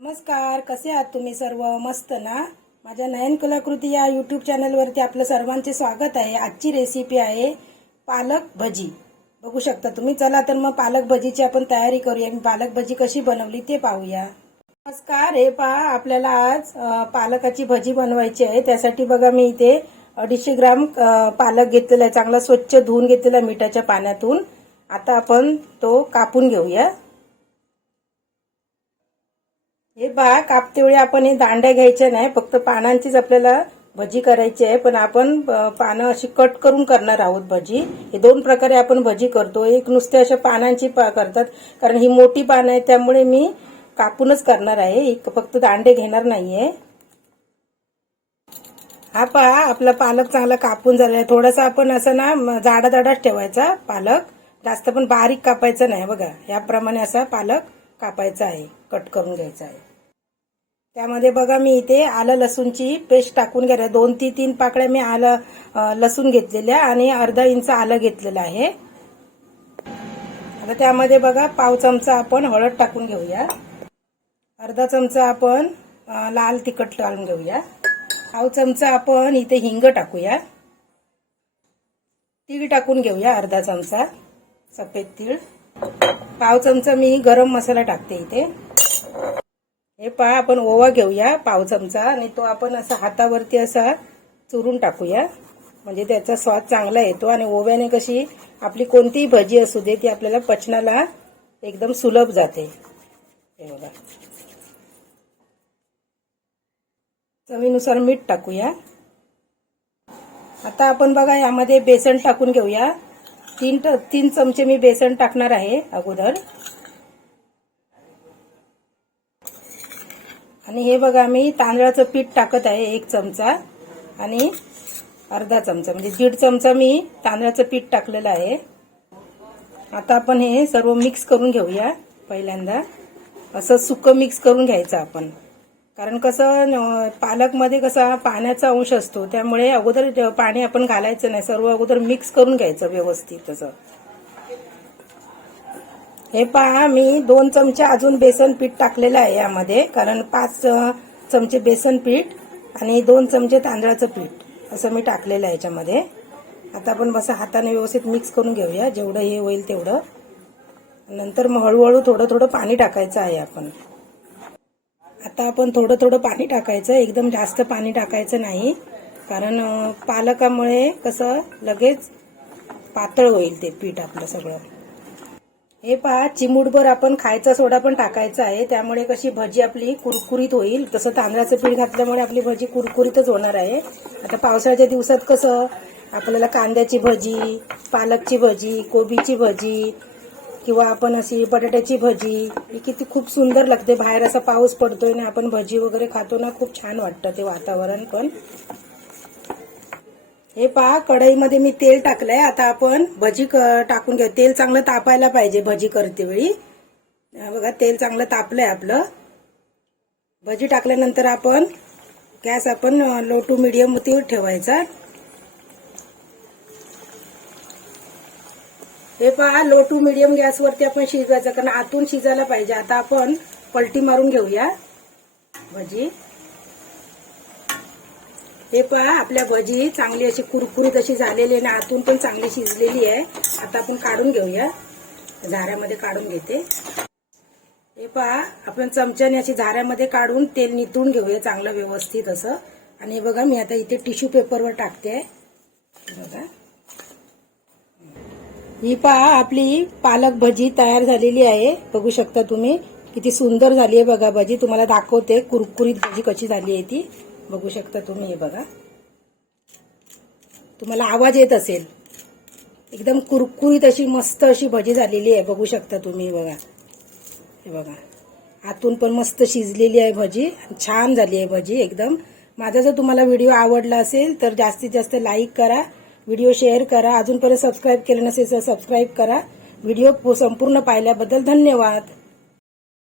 नमस्कार कसे आहात तुम्ही सर्व? मस्त ना? माझ्या नयन कलाकृती या युट्यूब चॅनलवरती आपलं सर्वांचे स्वागत आहे. आजची रेसिपी आहे पालक भजी. बघू शकता तुम्ही? चला तर मग पालक भजीची आपण तयारी करूया. मी पालक भजी कशी बनवली ते पाहूया. नमस्कार हे पहा आपल्याला आज पालकाची भजी बनवायची आहे. त्यासाठी बघा मी इथे अडीचशे ग्राम पालक घेतलेला आहे. चांगला स्वच्छ धुवून घेतलेला आहे मिठाच्या पाण्यातून. आता आपण तो कापून घेऊया. हे पहा कापते वेळी आपण हे दांड्या घ्यायच्या नाही फक्त पानांचीच आपल्याला भजी करायची आहे. पण आपण पानं अशी कट करून करणार आहोत भजी. हे दोन प्रकारे आपण भजी करतो. एक नुसते अशा पानांची पा करतात. कारण ही मोठी पानं आहे त्यामुळे मी कापूनच करणार आहे. एक फक्त दांडे घेणार नाहीये. हा पहा आपला पालक चांगला कापून झालाय. थोडासा आपण असं ना जाडा जाडाच ठेवायचा पालक. जास्त पण बारीक कापायचा नाही बघा. याप्रमाणे असा पालक कापायचा आहे कट करून घ्यायचा आहे. त्यामध्ये बघा मी इथे आलं लसूणची पेस्ट टाकून घ्या दोन ती तीन पाकळ्या मी आलं लसूण घेतलेल्या आणि अर्धा इंच आलं घेतलेलं आहे. आता त्यामध्ये बघा पाव चमचा आपण हळद टाकून घेऊया. अर्धा चमचा आपण लाल तिखट घालून घेऊया. पाव चमचा आपण इथे हिंग टाकूया. तीळ टाकून घेऊया अर्धा चमचा. सफेद तीळ. पाव चमचा मी गरम मसाला टाकते इथे. हे पहा आपण ओवा घेऊया पाव चमचा आणि तो आपण असा हातावरती असा चुरून टाकूया. म्हणजे त्याचा स्वाद चांगला येतो आणि ओव्याने कशी आपली कोणतीही भजी असू दे ती आपल्याला पचनाला एकदम सुलभ जाते. हे बघा. चवीनुसार मीठ टाकूया. आता आपण बघा यामध्ये बेसन टाकून घेऊया. तीन ट- तीन चमचे मी बेसन टाकणार आहे अगोदर. आणि हे बघा मी तांदळाचं पीठ टाकत आहे एक चमचा आणि अर्धा चमचा म्हणजे दीड चमचा मी तांदळाचं पीठ टाकलेलं आहे. आता आपण हे सर्व मिक्स करून घेऊया पहिल्यांदा. असं सुकं मिक्स करून घ्यायचं आपण. कारण कसं पालकमध्ये कसा पाण्याचा अंश असतो त्यामुळे अगोदर पाणी आपण घालायचं नाही सर्व अगोदर मिक्स करून घ्यायचं व्यवस्थित असं. हे पहा मी दोन चमचे अजून बेसन पीठ टाकलेलं आहे यामध्ये कारण पाच चमचे बेसन पीठ आणि दोन चमचे तांदळाचं पीठ असं मी टाकलेलं आहे याच्यामध्ये. आता आपण बस हाताने व्यवस्थित मिक्स करून घेऊया जेवढं हे होईल तेवढं. नंतर मग हळूहळू थोडं थोडं पाणी टाकायचं आहे आपण. आता आपण थोडं थोडं पाणी टाकायचं एकदम जास्त पाणी टाकायचं नाही कारण पालकामुळे कसं लगेच पातळ होईल ते पीठ आपलं सगळं. हे पहा चिमूटभर आपण खायचा सोडा पण टाकायचा आहे. त्यामुळे कशी भजी आपली कुरकुरीत होईल. तसं तांदळाचं पीठ घातल्यामुळे आपली भजी कुरकुरीतच होणार आहे. आता पावसाळ्याच्या दिवसात कसं आपल्याला कांद्याची भजी पालकची भजी कोबीची भजी किंवा आपण अशी बटाट्याची भजी ही किती खूप सुंदर लागते. बाहेर असा पाऊस पडतोय ना आपण भजी वगैरे खातो ना खूप छान वाटतं ते वातावरण पण. हे पहा कढईमध्ये मी तेल टाकलंय. आता आपण भजी क- टाकून घेऊ. तेल चांगलं तापायला पाहिजे भजी करते वेळी. बघा तेल चांगलं तापलंय आपलं. भजी टाकल्यानंतर आपण गॅस आपण लो टू मिडियम वरती ठेवायचा. हे पहा लो टू मिडियम गॅसवरती आपण शिजवायचं कारण आतून शिजायला पाहिजे. आता आपण पलटी मारून घेऊया. भजी. हे पहा आपल्या भजी चांगली अशी कुरकुरीत अशी झालेली आहे ना आतून पण चांगली शिजलेली आहे. आता आपण काढून घेऊया. झाऱ्यामध्ये काढून घेते. हे पहा आपण चमच्याने अशी झाऱ्यामध्ये काढून तेल नितळून घेऊया चांगलं व्यवस्थित असं. आणि हे बघा मी आता इथे टिश्यू पेपरवर टाकते. आहे बघा. ही पहा आपली पालक भजी तयार झालेली आहे. बघू शकता तुम्ही किती सुंदर झाली आहे बघा भजी. तुम्हाला दाखवते कुरकुरीत भजी कशी झाली आहे ती. बघू शकता तुम्ही हे बघा. तुम्हाला आवाज येत असेल. एकदम कुरकुरीत अशी मस्त अशी भजी झालेली आहे. बघू शकता तुम्ही बघा. हे बघा. आतून पण मस्त शिजलेली आहे भजी. छान झाली आहे भजी एकदम. माझा जर तुम्हाला व्हिडिओ आवडला असेल तर जास्तीत जास्त लाईक करा. व्हिडिओ शेअर करा. अजूनपर्यंत सबस्क्राईब केलं नसेल तर सबस्क्राईब करा. व्हिडिओ संपूर्ण पाहिल्याबद्दल धन्यवाद.